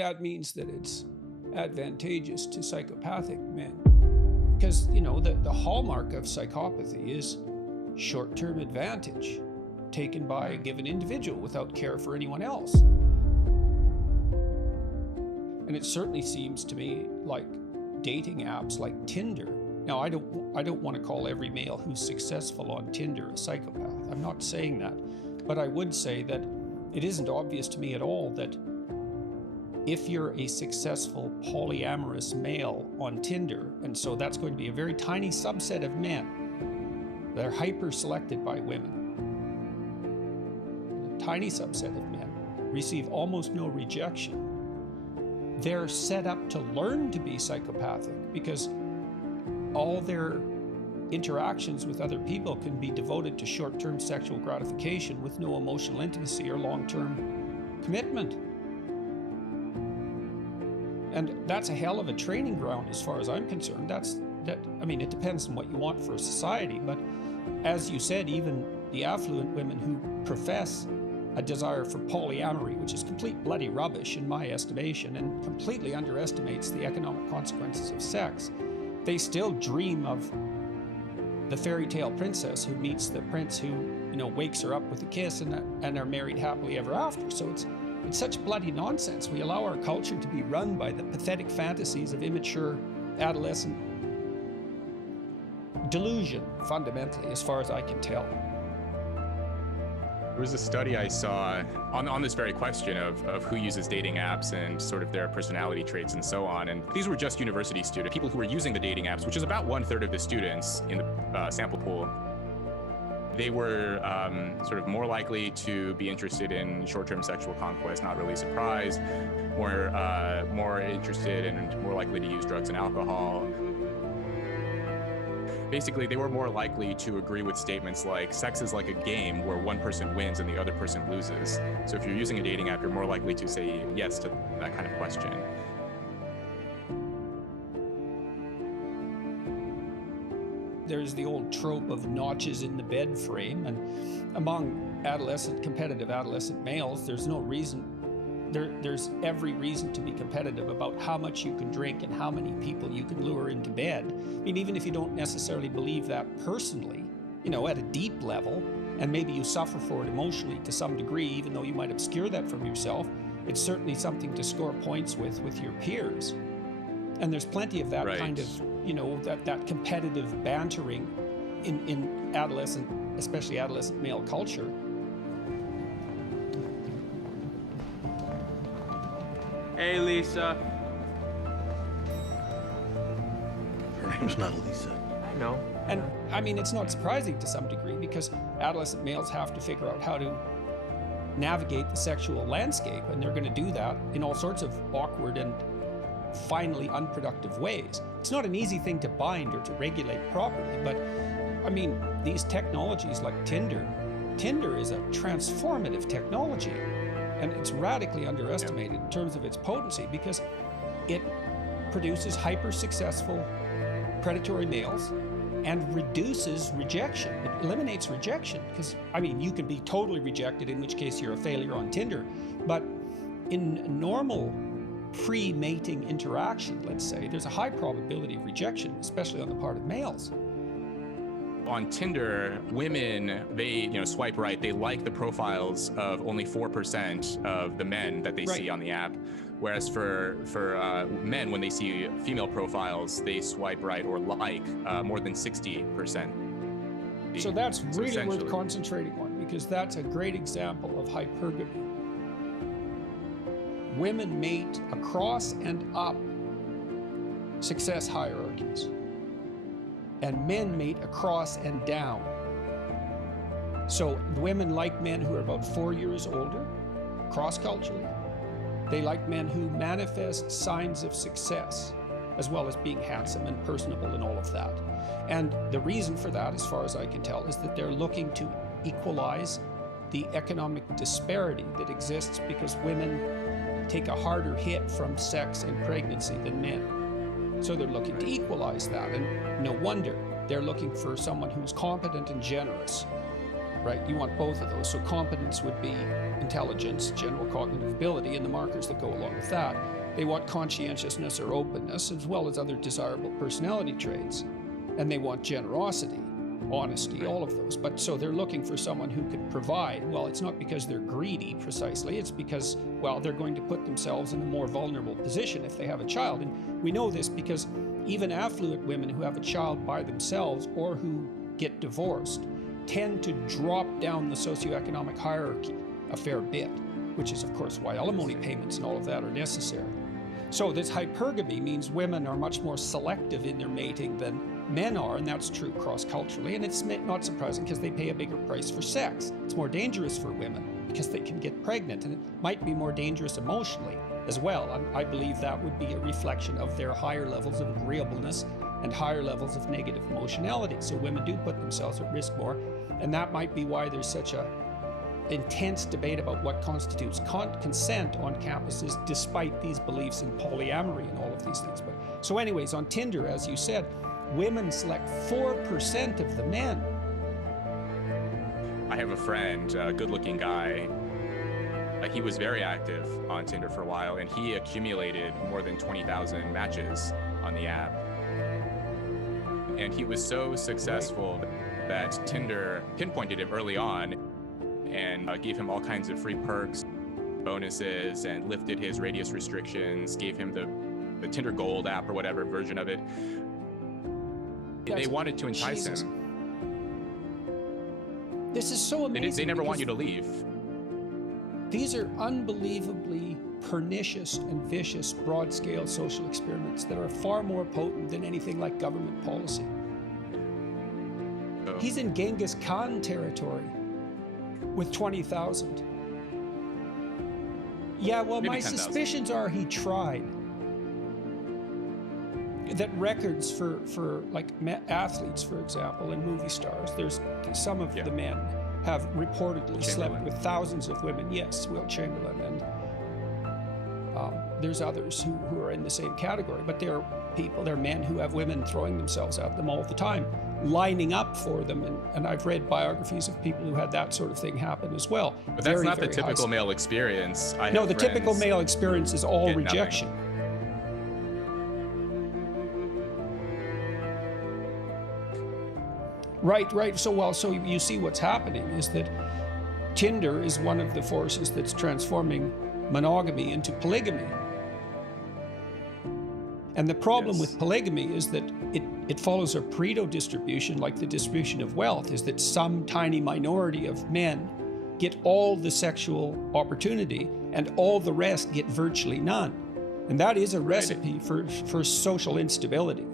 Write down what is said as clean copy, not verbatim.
that means that it's advantageous to psychopathic men. Because, the hallmark of psychopathy is short-term advantage taken by a given individual without care for anyone else. And it certainly seems to me like dating apps like Tinder. Now, I don't want to call every male who's successful on Tinder a psychopath. I'm not saying that. But I would say that it isn't obvious to me at all that if you're a successful polyamorous male on Tinder, and so that's going to be a very tiny subset of men that are hyper-selected by women, a tiny subset of men receive almost no rejection. They're set up to learn to be psychopathic because all their interactions with other people can be devoted to short-term sexual gratification with no emotional intimacy or long-term commitment. And that's a hell of a training ground as far as I'm concerned. It depends on what you want for a society, but as you said, even the affluent women who profess a desire for polyamory, which is complete bloody rubbish in my estimation and completely underestimates the economic consequences of sex, they still dream of the fairy tale princess who meets the prince who, wakes her up with a kiss and are married happily ever after. So it's such bloody nonsense. We allow our culture to be run by the pathetic fantasies of immature adolescent delusion, fundamentally, as far as I can tell. There was a study I saw on this very question of who uses dating apps and sort of their personality traits and so on. And these were just university students, people who were using the dating apps, which is about 1/3 of the students in the sample pool. They were sort of more likely to be interested in short-term sexual conquest, not really surprised, or more interested and more likely to use drugs and alcohol. Basically, they were more likely to agree with statements like sex is like a game where one person wins and the other person loses. So if you're using a dating app, you're more likely to say yes to that kind of question. There's the old trope of notches in the bed frame, and among competitive adolescent males, there's every reason to be competitive about how much you can drink and how many people you can lure into bed. I mean, even if you don't necessarily believe that personally, at a deep level, and maybe you suffer for it emotionally to some degree, even though you might obscure that from yourself, it's certainly something to score points with your peers. And there's plenty of that kind of, that competitive bantering in adolescent, especially adolescent male culture. Hey, Lisa. Her name's not Lisa. I know. And it's not surprising to some degree because adolescent males have to figure out how to navigate the sexual landscape, and they're going to do that in all sorts of awkward and finally unproductive ways. It's not an easy thing to bind or to regulate properly, but these technologies like Tinder is a transformative technology. And it's radically underestimated in terms of its potency because it produces hyper-successful predatory males and reduces rejection. It eliminates rejection because, you can be totally rejected, in which case you're a failure on Tinder. But in normal pre-mating interaction, let's say, there's a high probability of rejection, especially on the part of males. On Tinder, women, they swipe right. They like the profiles of only 4% of the men that they see on the app. Whereas for men, when they see female profiles, they swipe right or like more than 60%. So that's really worth concentrating on because that's a great example of hypergamy. Women mate across and up success hierarchies, and men mate across and down. So women like men who are about 4 years older, cross-culturally. They like men who manifest signs of success, as well as being handsome and personable and all of that. And the reason for that, as far as I can tell, is that they're looking to equalize the economic disparity that exists because women take a harder hit from sex and pregnancy than men. So they're looking to equalize that, and no wonder they're looking for someone who's competent and generous. right? You want both of those. So competence would be intelligence, general cognitive ability, and the markers that go along with that. They want conscientiousness or openness, as well as other desirable personality traits. And they want generosity, honesty, all of those. But so they're looking for someone who could provide. Well, it's not because they're greedy precisely. It's because, well, they're going to put themselves in a more vulnerable position if they have a child. And we know this because even affluent women who have a child by themselves or who get divorced tend to drop down the socioeconomic hierarchy a fair bit, which is, of course, why alimony payments and all of that are necessary. So this hypergamy means women are much more selective in their mating than men are, and that's true cross-culturally, and it's not surprising because they pay a bigger price for sex. It's more dangerous for women because they can get pregnant, and it might be more dangerous emotionally as well. And I believe that would be a reflection of their higher levels of agreeableness and higher levels of negative emotionality. So women do put themselves at risk more, and that might be why there's such a intense debate about what constitutes consent on campuses, despite these beliefs in polyamory and all of these things. But so anyways, on Tinder, as you said, women select 4% of the men. I have a friend, a good-looking guy. He was very active on Tinder for a while, and he accumulated more than 20,000 matches on the app. And he was so successful that Tinder pinpointed him early on and gave him all kinds of free perks, bonuses, and lifted his radius restrictions, gave him the Tinder Gold app or whatever version of it. They wanted to entice him. This is so amazing. They never want you to leave. These are unbelievably pernicious and vicious broad-scale social experiments that are far more potent than anything like government policy. Oh. He's in Genghis Khan territory with 20,000. Yeah, well, Maybe my 10,000. suspicions are he tried. That records for like athletes, for example, and movie stars, there's some of the men have reportedly slept with thousands of women. Yes, Will Chamberlain, and there's others who are in the same category, but there are men who have women throwing themselves at them all the time, lining up for them, and I've read biographies of people who had that sort of thing happen as well. But that's not the typical male experience. No, the typical male experience is all rejection. Nothing. Right. So you see what's happening is that Tinder is one of the forces that's transforming monogamy into polygamy. And the problem with polygamy is that it follows a Pareto distribution, like the distribution of wealth, is that some tiny minority of men get all the sexual opportunity and all the rest get virtually none. And that is a recipe for social instability.